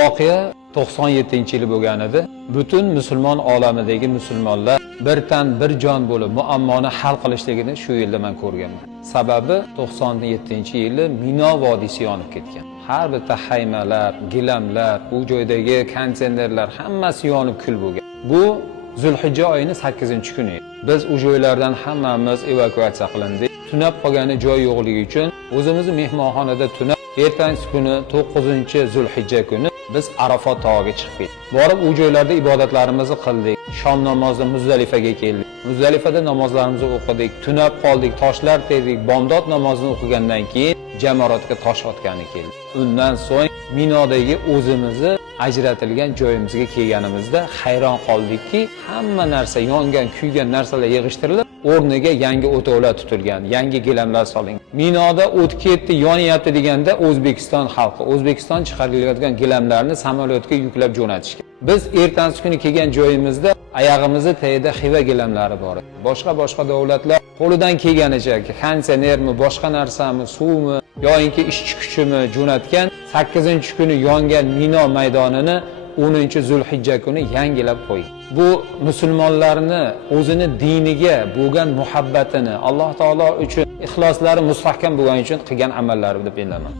voqea 97-yili bo'lgan edi. Butun musulmon olamidagi musulmonlar bir tan bir jon bo'lib muammoni hal qilishligini shu yilda men ko'rganman. Sababi 97-yili Mino vodiysi yonib ketgan. Har bitta haymalar, gilamlar, u joydagi konteynerlar hammasi yonib kul bo'lgan. Bu Zulhijja oyining 8-kuni. Biz u joylardan hammamiz evakuatsiya qilindik. Tunab qolgani joy yo'qligi uchun o'zimizni mehmonxonada tunab, ertangi kuni 9-Zulhijja kuni biz Arafot tog'iga chiqib ketdik. Borib u joylarda ibodatlarimizni qildik. Shom namozida Muzdalifaga keldik. Muzdalifada namozlarimizni o'qidik, tunab qoldik, toshlar terdik. Bomdod namozini o'qigandan keyin jamoratga tosh otgani keldi. Undan so'ng Minodagi o'zimizni ajratilgan joyimizga kelganimizda hayron qoldikki, hamma narsa yongan, kuygan narsalar yig'ishtirilib, o'rniga yangi o'tovlar tutilgan, yangi gilamlar solingan. Minoda o't ketdi, yonyapti deganda O'zbekiston xalqi, O'zbekiston chiqarilayotgan gilamlarni samolyotga yuklab jo'natishgan. Biz ertangi kuni kelgan joyimizda oyog'imizni tagida xiva gilamlari bor. Boshqa davlatlar qo'lidan kelganicha konditsionermi, boshqa narsami, suvmi yoki ishchi kuchimi jo'natgan 8-kuni yongan Mino maydonini 10-Zulhijja kuni yangilab qo'ydi. Bu musulmonlarni o'zini diniga bo'lgan muhabbatini, Alloh taolo uchun ixloslari mustahkam bo'lgani uchun qilgan amallari deb bilaman.